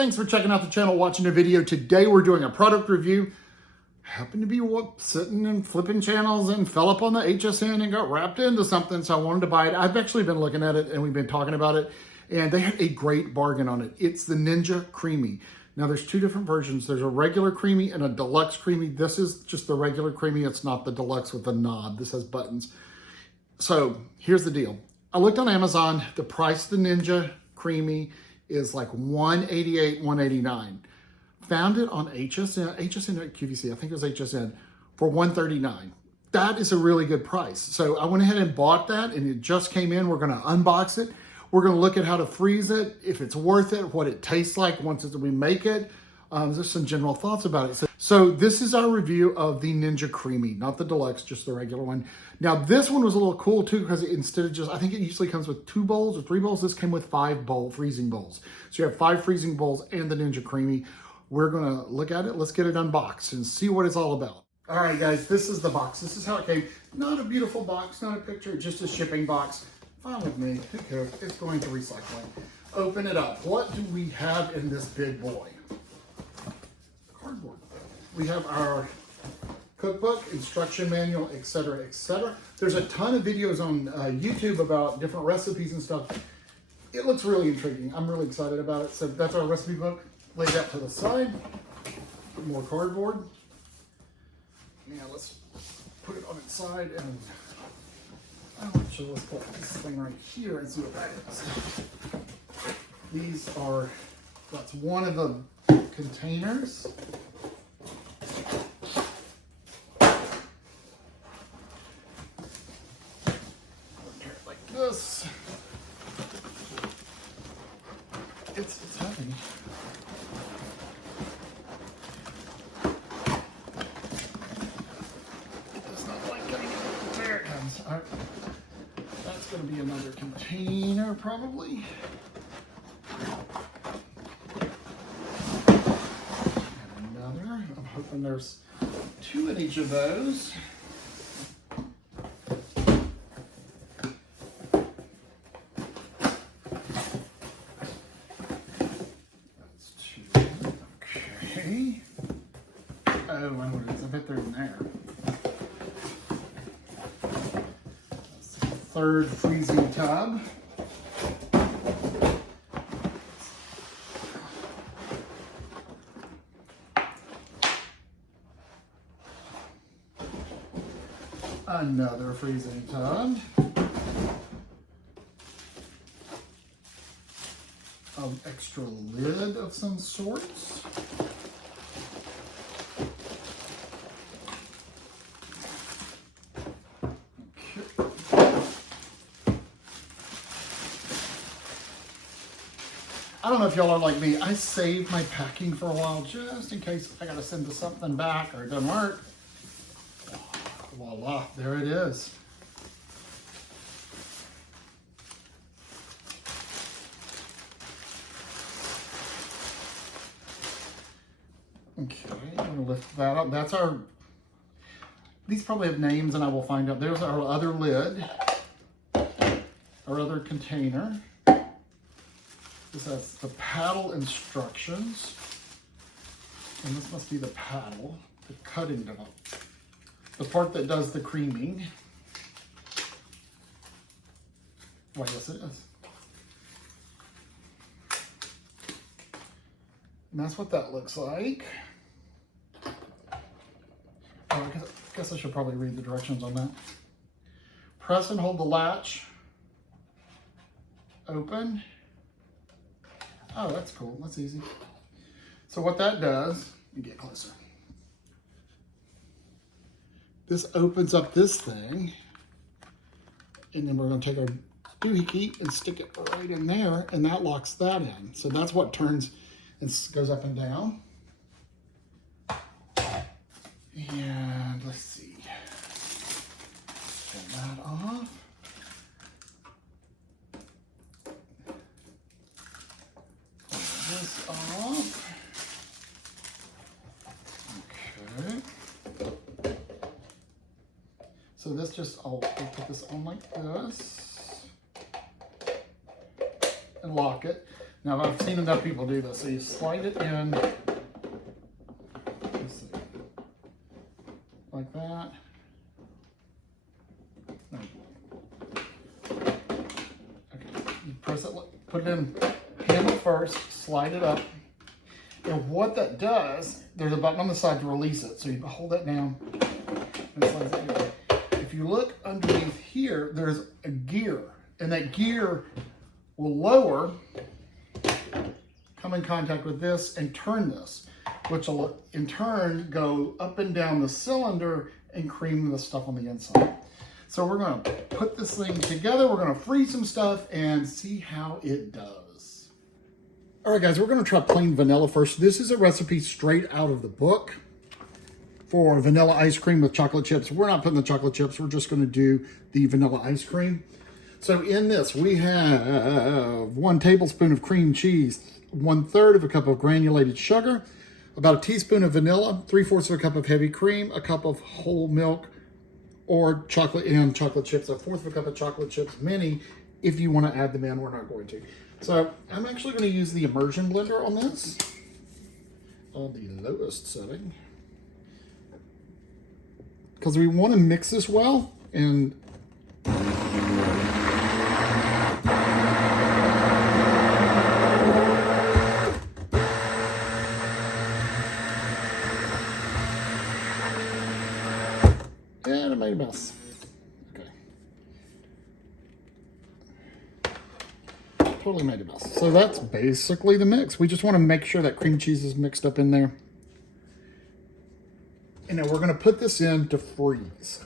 thanks for checking out the channel, watching the video. Today we're doing a product review. Happened to be sitting and flipping channels and fell up on the HSN and got wrapped into something, so I wanted to buy it. I've actually been looking at it and we've been talking about it, and they had a great bargain on it. It's the Ninja Creami. Now there's two different versions. There's a regular Creami and a deluxe Creami. This is just the regular Creami. It's not the deluxe with the knob. This has buttons. So here's the deal. I looked on Amazon. The price of the Ninja Creami is like $188, $189. Found it on HSN or QVC, I think it was HSN, for $139. That is a really good price. So I went ahead and bought that, and it just came in. We're going to unbox it. We're going to look at how to freeze it, if it's worth it, what it tastes like once we make it. There's some general thoughts about it. So this is our review of the Ninja Creami, not the deluxe, just the regular one. Now this one was a little cool too, because instead of just, I think it usually comes with 2 bowls or 3 bowls. This came with 5 freezing bowls. So you have 5 freezing bowls and the Ninja Creami. We're gonna look at it. Let's get it unboxed and see what it's all about. All right, guys, this is the box. This is how it came. Not a beautiful box, not a picture, just a shipping box. Fine with me, who cares? It's going to recycling. Open it up. What do we have in this big boy? Cardboard. We have our cookbook, instruction manual, etc., etc. There's a ton of videos on YouTube about different recipes and stuff. It looks really intriguing. I'm really excited about it. So that's our recipe book. Lay that to the side. More cardboard. Now let's put it on its side, and actually let's put this thing right here and see what that is. These are, that's one of the containers. Turn it like this. It's heavy. It's not like getting it. There it comes. All right. That's going to be another container, probably. And another. I'm hoping there's 2 in each of those. That's 2. Okay. Oh, I know what it is. I bet they're in there. That's the 3rd freezing tub. Another freezing tub. An extra lid of some sorts. I don't know if y'all are like me. I save my packing for a while just in case I gotta send something back or it doesn't work. Voila, there it is. Okay, I'm gonna lift that up. That's our, these probably have names and I will find out. There's our other lid, our other container. This has the paddle instructions. And this must be the paddle, the cutting device. The part that does the creaming. Well, yes it is. And that's what that looks like. Oh, I guess I should probably read the directions on that. Press and hold the latch. Open. Oh, that's cool. That's easy. So what that does, let me get closer. This opens up this thing, and then we're going to take our doohickey and stick it right in there, and that locks that in. So that's what turns and goes up and down. And let's see. Turn that off. Pull this off. Okay. So this just, I'll put this on like this and lock it. Now I've seen enough people do this. So you slide it in, let's see, like that. Okay, you press it, put it in handle first, slide it up. And what that does, there's a button on the side to release it. So you hold that down and it slides it here. If you look underneath here, there's a gear, and that gear will lower, come in contact with this and turn this, which will in turn go up and down the cylinder and cream the stuff on the inside. So we're going to put this thing together. We're going to freeze some stuff and see how it does. All right, guys, we're going to try plain vanilla first. This is a recipe straight out of the book for vanilla ice cream with chocolate chips. We're not putting the chocolate chips. We're just going to do the vanilla ice cream. So in this, we have 1 tablespoon of cream cheese, 1/3 of a cup of granulated sugar, about a teaspoon of vanilla, 3/4 of a cup of heavy cream, a cup of whole milk or chocolate and chocolate chips, 1/4 of a cup of chocolate chips mini. If you want to add them in, we're not going to. So I'm actually going to use the immersion blender on this on the lowest setting because we want to mix this well. And I made a mess. Okay. Totally made a mess. So that's basically the mix. We just want to make sure that cream cheese is mixed up in there. And now we're going to put this in to freeze.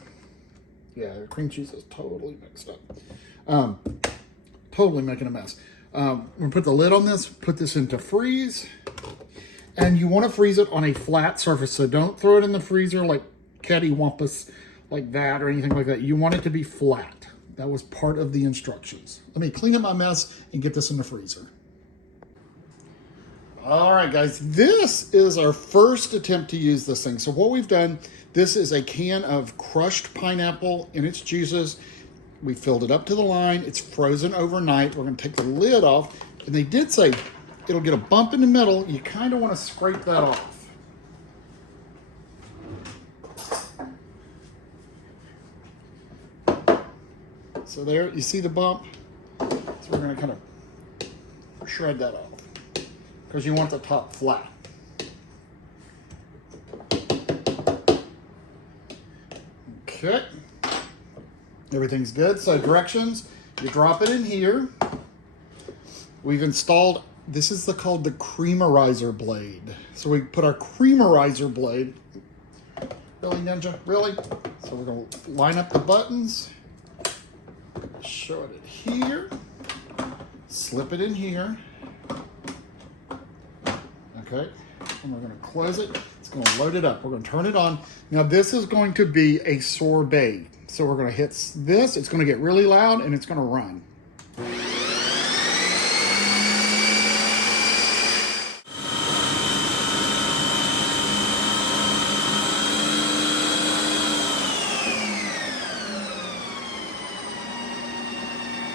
Yeah, the cream cheese is totally mixed up. Totally making a mess. We're going to put the lid on this, put this into freeze. And you want to freeze it on a flat surface. So don't throw it in the freezer like cattywampus like that or anything like that. You want it to be flat. That was part of the instructions. Let me clean up my mess and get this in the freezer. All right, guys, this is our first attempt to use this thing. So what we've done, this is a can of crushed pineapple in its juices. We filled it up to the line. It's frozen overnight. We're going to take the lid off. And they did say it'll get a bump in the middle. You kind of want to scrape that off. So there, you see the bump? So we're going to kind of shred that off because you want the top flat. Okay. Everything's good. So directions, you drop it in here. We've installed, this is called the creamerizer blade. So we put our creamerizer blade, really Ninja, really? So we're going to line up the buttons. Show it here, slip it in here, okay, and we're going to close it. It's going to load it up. We're going to turn it on. Now this is going to be a sorbet. So we're going to hit this. It's going to get really loud and it's going to run.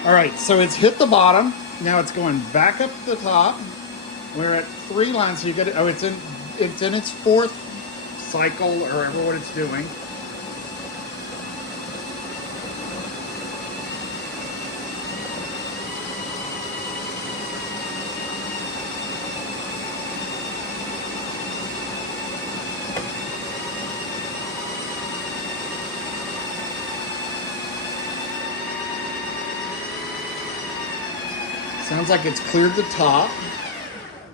All right, so it's hit the bottom. Now it's going back up to the top. We're at 3 lines, so you get it. Oh, it's in its 4th cycle, or whatever what it's doing. Sounds like it's cleared the top.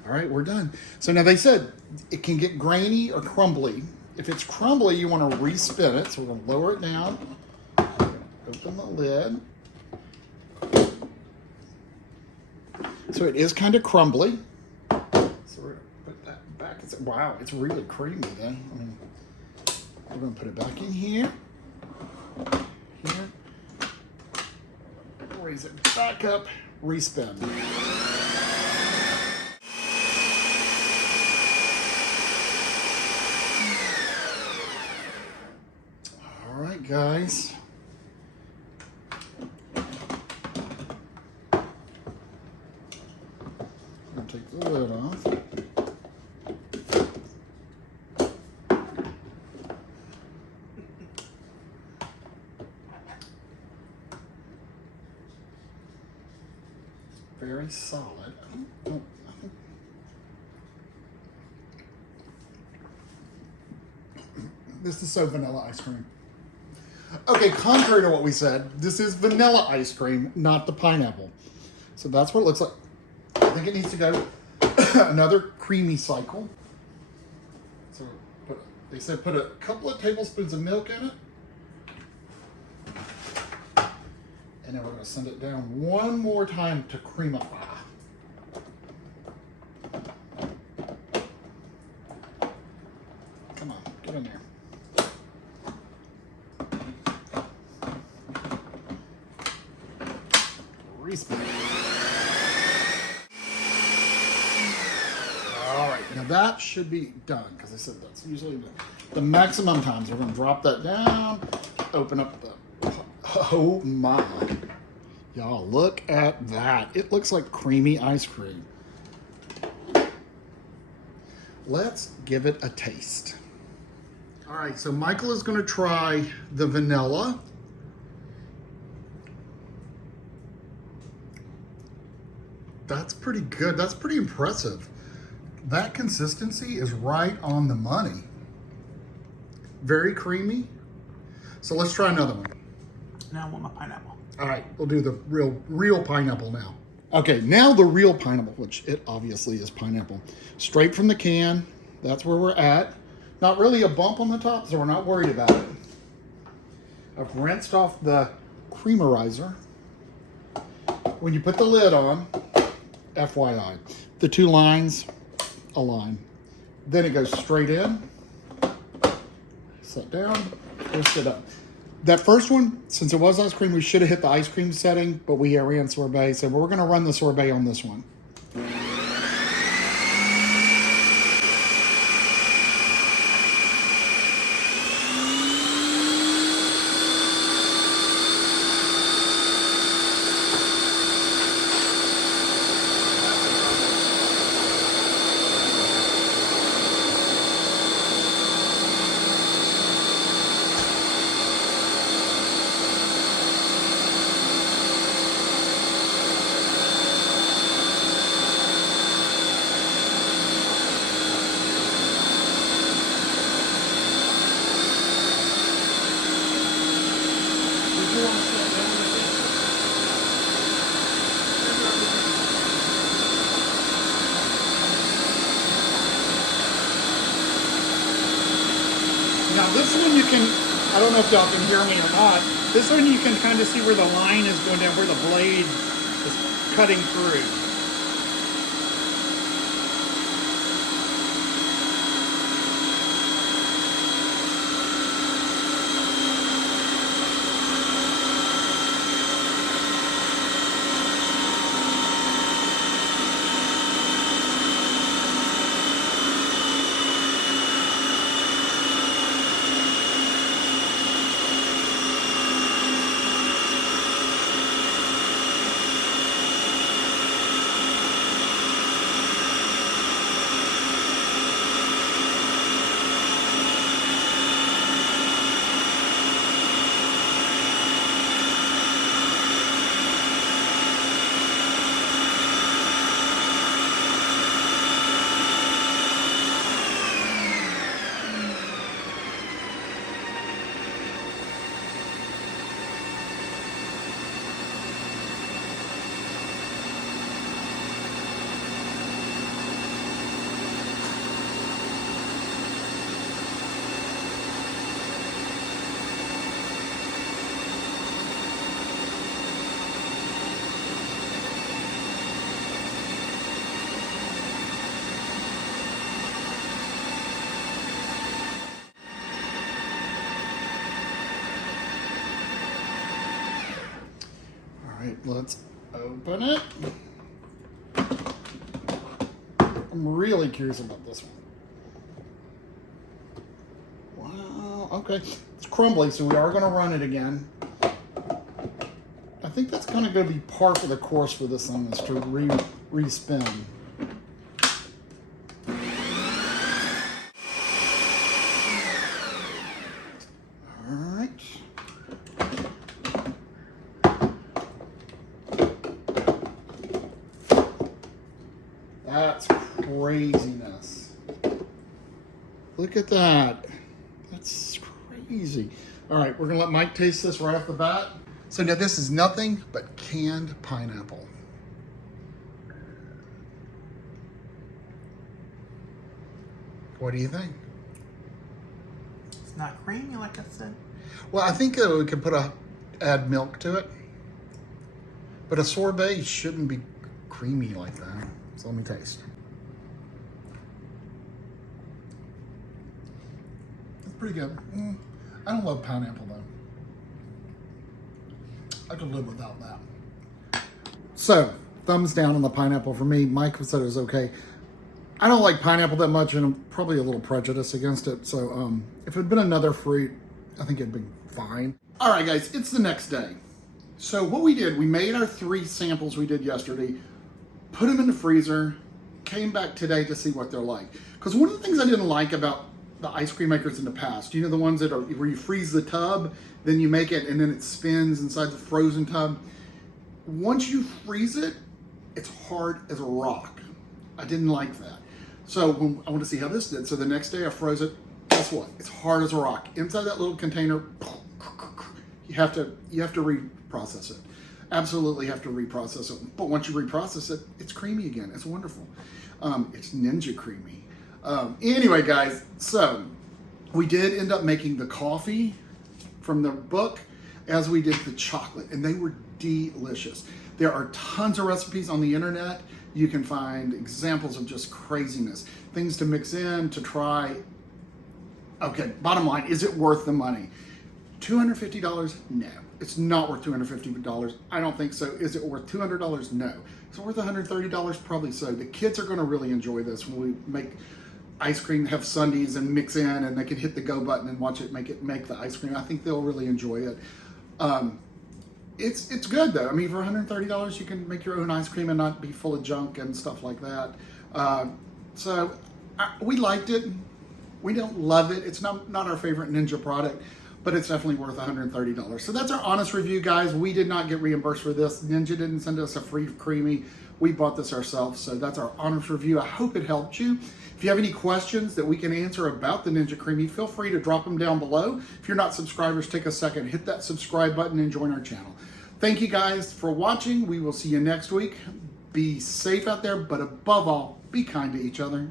All right, we're done. So now they said it can get grainy or crumbly. If it's crumbly, you want to respin it. So we're going to lower it down. Open the lid. So it is kind of crumbly. So we're going to put that back. Wow, it's really creamy then. I mean, we're going to put it back in here. Here. Raise it back up. Respin. All right, guys. take the lid off. Very solid. Oh. This is so vanilla ice cream. Okay, contrary to what we said, this is vanilla ice cream, not the pineapple. So that's what it looks like. I think it needs to go another creamy cycle. So they said put a couple of tablespoons of milk in it. And then we're going to send it down one more time to creamify. Come on, get in there. All right, now that should be done, because I said that's usually the maximum times. We're going to drop that down, open up the... Oh my. Y'all, look at that. It looks like creamy ice cream. Let's give it a taste. All right, so Michael is going to try the vanilla. That's pretty good. That's pretty impressive. That consistency is right on the money. Very creamy. So let's try another one. Now I want my pineapple. All right, we'll do the real pineapple now. Okay, now the real pineapple, which it obviously is pineapple. Straight from the can. That's where we're at. Not really a bump on the top, so we're not worried about it. I've rinsed off the creamerizer. When you put the lid on, FYI, the two lines align. Then it goes straight in. Set down, twist it up. That first one, since it was ice cream, we should have hit the ice cream setting, but we ran sorbet, so we're going to run the sorbet on this one. Now this one you can, I don't know if y'all can hear me or not, this one you can kind of see where the line is going down, where the blade is cutting through. Let's open it. I'm really curious about this one. Wow, okay. It's crumbly, so we are going to run it again. I think that's kind of going to be par for the course for this one, is to re-spin. That's craziness. Look at that. That's crazy. All right, we're gonna let Mike taste this right off the bat. So now this is nothing but canned pineapple. What do you think? It's not creamy like I said. Well, I think we could add milk to it. But a sorbet shouldn't be creamy like that. So let me taste. It's pretty good. I don't love pineapple though. I could live without that. So, thumbs down on the pineapple for me. Mike said it was okay. I don't like pineapple that much, and I'm probably a little prejudiced against it. So, if it had been another fruit, I think it'd been fine. All right, guys, it's the next day. So what we did, we made our 3 samples we did yesterday, put them in the freezer, came back today to see what they're like. Because one of the things I didn't like about the ice cream makers in the past, you know, the ones that are where you freeze the tub, then you make it, and then it spins inside the frozen tub. Once you freeze it, it's hard as a rock. I didn't like that. So I want to see how this did. So the next day I froze it. Guess what? It's hard as a rock. Inside that little container, you have to reprocess it. Absolutely have to reprocess it. But once you reprocess it, it's creamy again. It's wonderful. It's Ninja Creami. Anyway, guys, so we did end up making the coffee from the book as we did the chocolate, and they were delicious. There are tons of recipes on the internet. You can find examples of just craziness, things to mix in, to try. Okay, bottom line, is it worth the money? $250? No. It's not worth $250. I don't think so. Is it worth $200? No. Is it worth $130? Probably so. The kids are going to really enjoy this when we make ice cream, have sundaes and mix in, and they can hit the go button and watch it make the ice cream. I think they'll really enjoy it. It's good though. I mean, for $130, you can make your own ice cream and not be full of junk and stuff like that. We liked it. We don't love it. It's not our favorite Ninja product, but it's definitely worth $130. So that's our honest review, guys. We did not get reimbursed for this. Ninja didn't send us a free Creami. We bought this ourselves. So that's our honest review. I hope it helped you. If you have any questions that we can answer about the Ninja Creami, feel free to drop them down below. If you're not subscribers, take a second, hit that subscribe button and join our channel. Thank you guys for watching. We will see you next week. Be safe out there, but above all, be kind to each other.